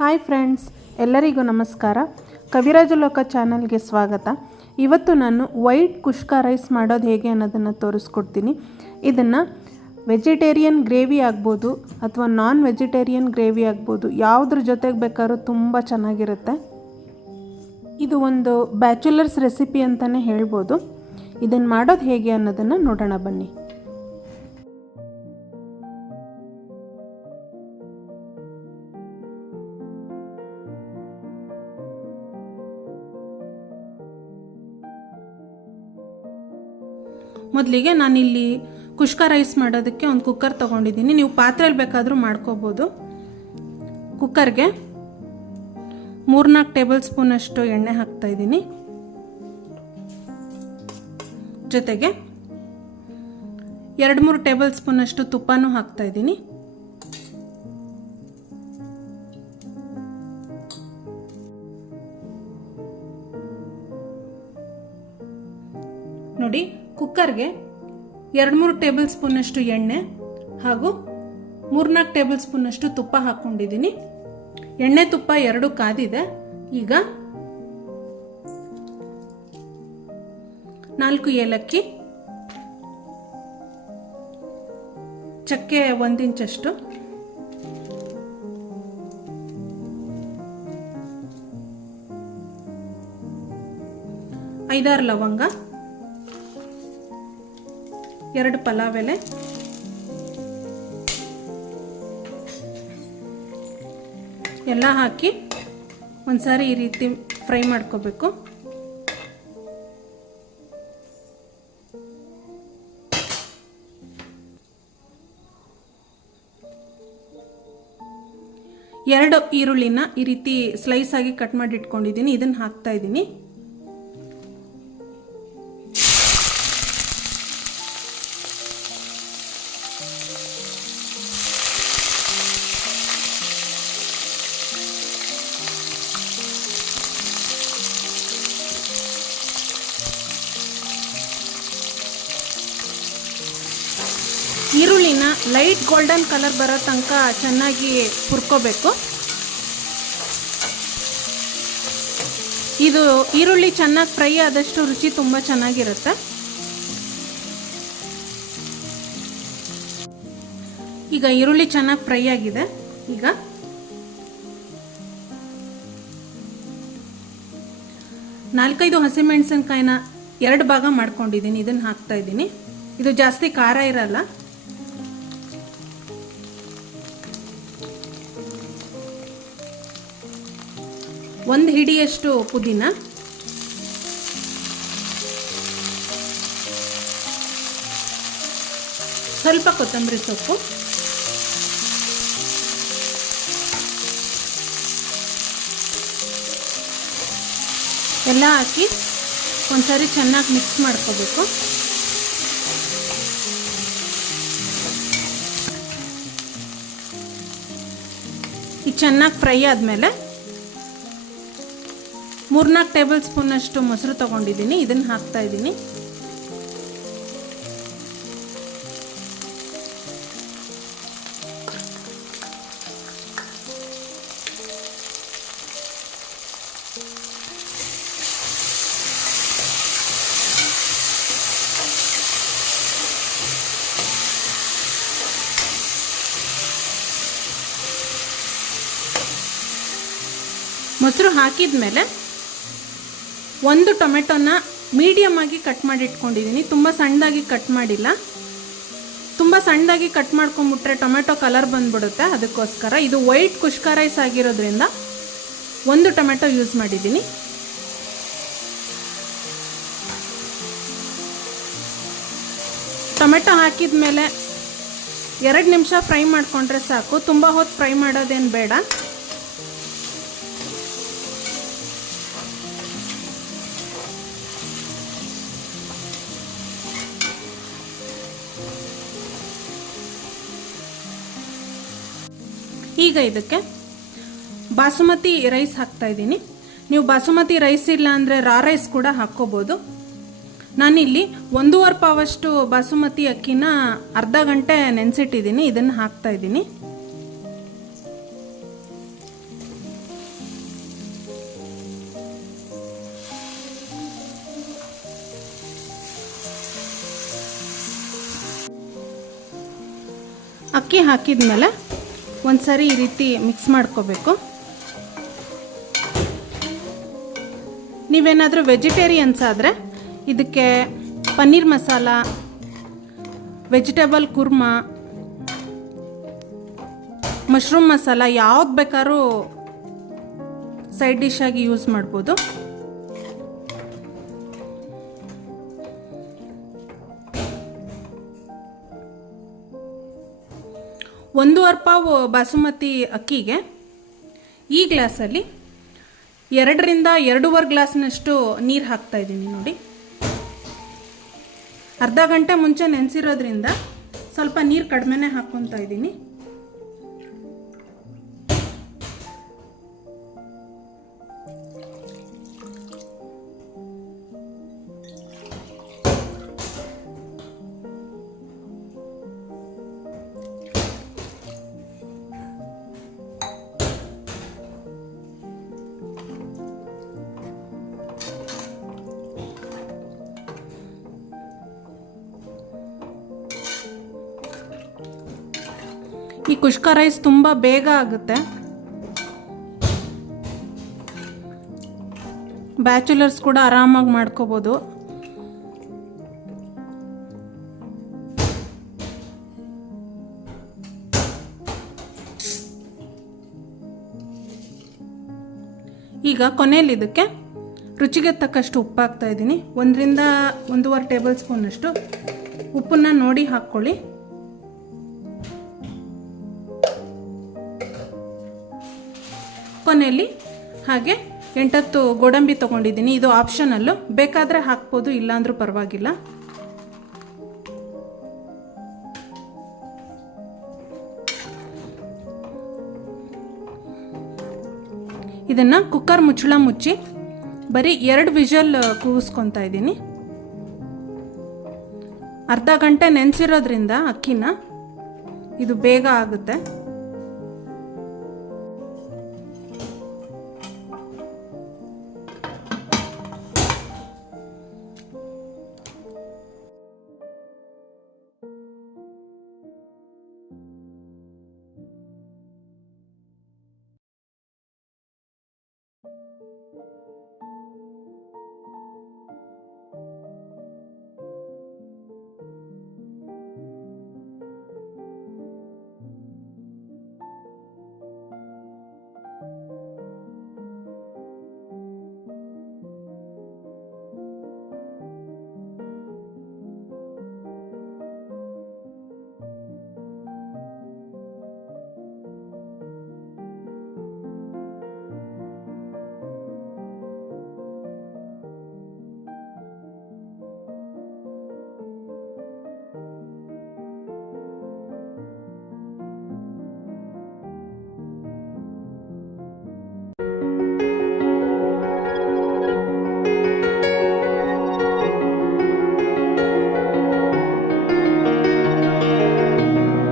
Hi friends, ಎಲ್ಲರಿಗೂ ನಮಸ್ಕಾರ. ಕವಿರಾಜಲೋಕ ಚಾನಲ್ಗೆ ಸ್ವಾಗತ. ಇವತ್ತು ನಾನು ವೈಟ್ ಕುಷ್ಕ ರೈಸ್ ಮಾಡೋದು ಹೇಗೆ ಅನ್ನೋದನ್ನು ತೋರಿಸ್ಕೊಡ್ತೀನಿ. ಇದನ್ನು ವೆಜಿಟೇರಿಯನ್ ಗ್ರೇವಿ ಆಗ್ಬೋದು ಅಥವಾ ನಾನ್ ವೆಜಿಟೇರಿಯನ್ ಗ್ರೇವಿ ಆಗ್ಬೋದು, ಯಾವುದ್ರ ಜೊತೆಗೆ ಬೇಕಾದ್ರೂ ತುಂಬ ಚೆನ್ನಾಗಿರುತ್ತೆ. ಇದು ಒಂದು ಬ್ಯಾಚುಲರ್ಸ್ ರೆಸಿಪಿ ಅಂತಲೇ ಹೇಳ್ಬೋದು. ಇದನ್ನು ಮಾಡೋದು ಹೇಗೆ ಅನ್ನೋದನ್ನು ನೋಡೋಣ ಬನ್ನಿ. ಮೊದಲಿಗೆ ನಾನಿಲ್ಲಿ ಕುಷ್ಕ ರೈಸ್ ಮಾಡೋದಕ್ಕೆ ಒಂದು ಕುಕ್ಕರ್ ತೊಗೊಂಡಿದ್ದೀನಿ. ನೀವು ಪಾತ್ರೆಯಲ್ಲಿ ಬೇಕಾದರೂ ಮಾಡ್ಕೋಬೋದು. ಕುಕ್ಕರ್ಗೆ 3-4 ಟೇಬಲ್ ಸ್ಪೂನ್ ಅಷ್ಟು ಎಣ್ಣೆ ಹಾಕ್ತಾಯಿದ್ದೀನಿ. ಜೊತೆಗೆ 2-3 ಟೇಬಲ್ ಸ್ಪೂನ್ ಅಷ್ಟು ತುಪ್ಪನೂ ಹಾಕ್ತಾಯಿದ್ದೀನಿ. ನೋಡಿ, ಕುಕ್ಕರ್ಗೆ 2-3 ಟೇಬಲ್ ಸ್ಪೂನ್ ಅಷ್ಟು ಎಣ್ಣೆ ಹಾಗೂ 3-4 ಟೇಬಲ್ ಸ್ಪೂನ್ ಅಷ್ಟು ತುಪ್ಪ ಹಾಕ್ಕೊಂಡಿದ್ದೀನಿ. ಎಣ್ಣೆ ತುಪ್ಪ ಎರಡು ಕಾದಿದೆ. ಈಗ 4 ಏಲಕ್ಕಿ, ಚಕ್ಕೆ 1 ಇಂಚಷ್ಟು, ಐದಾರು ಲವಂಗ, 2 ಪಲಾವ್ ಎಲೆ, ಎಲ್ಲ ಹಾಕಿ ಒಂದ್ಸಾರಿ ಈ ರೀತಿ ಫ್ರೈ ಮಾಡ್ಕೋಬೇಕು. ಎರಡು ಈರುಳ್ಳಿನ ಈ ರೀತಿ ಸ್ಲೈಸ್ ಆಗಿ ಕಟ್ ಮಾಡಿ ಇಟ್ಕೊಂಡಿದ್ದೀನಿ. ಇದನ್ನ ಹಾಕ್ತಾ ಇದ್ದೀನಿ. ಈರುಳ್ಳಿನ ಲೈಟ್ ಗೋಲ್ಡನ್ ಕಲರ್ ಬರೋ ತನಕ ಚೆನ್ನಾಗಿ ಹುರ್ಕೋಬೇಕು. ಇದು ಈರುಳ್ಳಿ ಚೆನ್ನಾಗಿ ಫ್ರೈ ಆದಷ್ಟು ರುಚಿ ತುಂಬ ಚೆನ್ನಾಗಿರುತ್ತೆ. ಈಗ ಈರುಳ್ಳಿ ಚೆನ್ನಾಗಿ ಫ್ರೈ ಆಗಿದೆ. ಈಗ 4-5 ಹಸಿಮೆಣಸಿನಕಾಯಿನ 2 ಭಾಗ ಮಾಡ್ಕೊಂಡಿದ್ದೀನಿ. ಇದನ್ನು ಹಾಕ್ತಾ ಇದ್ದೀನಿ. ಇದು ಜಾಸ್ತಿ ಖಾರ ಇರಲ್ಲ. ಒಂದು ಹಿಡಿಯಷ್ಟು ಪುದೀನ, ಸ್ವಲ್ಪ ಕೊತ್ತಂಬರಿ ಸೊಪ್ಪು, ಎಲ್ಲ ಹಾಕಿ ಒಂದ್ಸರಿ ಚೆನ್ನಾಗಿ ಮಿಕ್ಸ್ ಮಾಡ್ಕೋಬೇಕು. ಇದು ಚೆನ್ನಾಗಿ ಫ್ರೈ ಆದಮೇಲೆ 3-4 ಟೇಬಲ್ ಸ್ಪೂನ್ ಅಷ್ಟು ಮೊಸರು ತಗೊಂಡಿದ್ದೀನಿ. ಇದನ್ನು ಹಾಕ್ತಾ ಇದ್ದೀನಿ. ಮೊಸರು ಹಾಕಿದ ಮೇಲೆ 1 ಟೊಮೆಟೊನ ಮೀಡಿಯಮ್ ಆಗಿ ಕಟ್ ಮಾಡಿ ಇಟ್ಕೊಂಡಿದ್ದೀನಿ. ತುಂಬ ಸಣ್ಣದಾಗಿ ಕಟ್ ಮಾಡಿಲ್ಲ. ತುಂಬ ಸಣ್ಣದಾಗಿ ಕಟ್ ಮಾಡ್ಕೊಂಡ್ಬಿಟ್ರೆ ಟೊಮೆಟೊ ಕಲರ್ ಬಂದ್ಬಿಡುತ್ತೆ. ಅದಕ್ಕೋಸ್ಕರ ಇದು ವೈಟ್ ಕುಷ್ಕ ರೈಸ್ ಆಗಿರೋದ್ರಿಂದ 1 ಟೊಮೆಟೊ ಯೂಸ್ ಮಾಡಿದ್ದೀನಿ. ಟೊಮೆಟೊ ಹಾಕಿದ ಮೇಲೆ 2 ನಿಮಿಷ ಫ್ರೈ ಮಾಡಿಕೊಂಡ್ರೆ ಸಾಕು. ತುಂಬ ಹೊತ್ತು ಫ್ರೈ ಮಾಡೋದೇನು ಬೇಡ. ಈಗ ಇದಕ್ಕೆ ಬಾಸುಮತಿ ರೈಸ್ ಹಾಕ್ತಾ ಇದ್ದೀನಿ. ನೀವು ಬಾಸುಮತಿ ರೈಸ್ ಇಲ್ಲ ಅಂದರೆ ರಾ ರೈಸ್ ಕೂಡ ಹಾಕ್ಕೋಬೋದು. ನಾನಿಲ್ಲಿ 1.5 ಪಾವಷ್ಟು ಬಾಸುಮತಿ ಅಕ್ಕಿನ ಅರ್ಧ ಗಂಟೆ ನೆನೆಸಿಟ್ಟಿದ್ದೀನಿ. ಇದನ್ನು ಹಾಕ್ತಾ ಇದ್ದೀನಿ. ಅಕ್ಕಿ ಹಾಕಿದ ಮೇಲೆ ಒಂದು ಸಾರಿ ಈ ರೀತಿ ಮಿಕ್ಸ್ ಮಾಡ್ಕೋಬೇಕು. ನೀವೇನಾದರೂ ವೆಜಿಟೇರಿಯನ್ಸ್ ಆದರೆ ಇದಕ್ಕೆ ಪನ್ನೀರ್ ಮಸಾಲ, ವೆಜಿಟೇಬಲ್ ಕುರ್ಮಾ, ಮಶ್ರೂಮ್ ಮಸಾಲ ಯಾವ್ದು ಬೇಕಾದ್ರೂ ಸೈಡ್ ಡಿಶ್ ಆಗಿ ಯೂಸ್ ಮಾಡ್ಬೋದು. ಒಂದೂವರೆ ಪಾವು ಬಾಸುಮತಿ ಅಕ್ಕಿಗೆ ಈ ಗ್ಲಾಸಲ್ಲಿ 2 ರಿಂದ 2.5 ಗ್ಲಾಸ್ನಷ್ಟು ನೀರು ಹಾಕ್ತಾಯಿದ್ದೀನಿ ನೋಡಿ. ಅರ್ಧ ಗಂಟೆ ಮುಂಚೆ ನೆನೆಸಿರೋದ್ರಿಂದ ಸ್ವಲ್ಪ ನೀರು ಕಡಿಮೆನೇ ಹಾಕ್ಕೊತಾ ಇದ್ದೀನಿ. ಈ ಕುಷ್ಕ ರೈಸ್ ತುಂಬ ಬೇಗ ಆಗುತ್ತೆ. ಬ್ಯಾಚುಲರ್ಸ್ ಕೂಡ ಆರಾಮಾಗಿ ಮಾಡ್ಕೋಬೋದು. ಈಗ ಕೊನೆಯಲ್ಲಿ ಇದಕ್ಕೆ ರುಚಿಗೆ ತಕ್ಕಷ್ಟು ಉಪ್ಪು ಹಾಕ್ತಾ ಇದ್ದೀನಿ. 1 ರಿಂದ 1.5 ಟೇಬಲ್ ಸ್ಪೂನಷ್ಟು ಉಪ್ಪನ್ನು ನೋಡಿ ಹಾಕ್ಕೊಳ್ಳಿ. ಕೊನೆಯಲ್ಲಿ ಹಾಗೆ 8 ಗೋಡಂಬಿ ತೊಗೊಂಡಿದ್ದೀನಿ. ಇದು ಆಪ್ಷನಲ್ಲು, ಬೇಕಾದರೆ ಹಾಕ್ಬೋದು, ಇಲ್ಲಾಂದ್ರೂ ಪರವಾಗಿಲ್ಲ. ಇದನ್ನು ಕುಕ್ಕರ್ ಮುಚ್ಚಳ ಮುಚ್ಚಿ ಬರೀ 2 ವಿಷಲ್ ಕೂಗಿಸ್ಕೊತಾ ಇದ್ದೀನಿ. ಅರ್ಧ ಗಂಟೆ ನೆನೆಸಿರೋದ್ರಿಂದ ಅಕ್ಕಿನ ಇದು ಬೇಗ ಆಗುತ್ತೆ.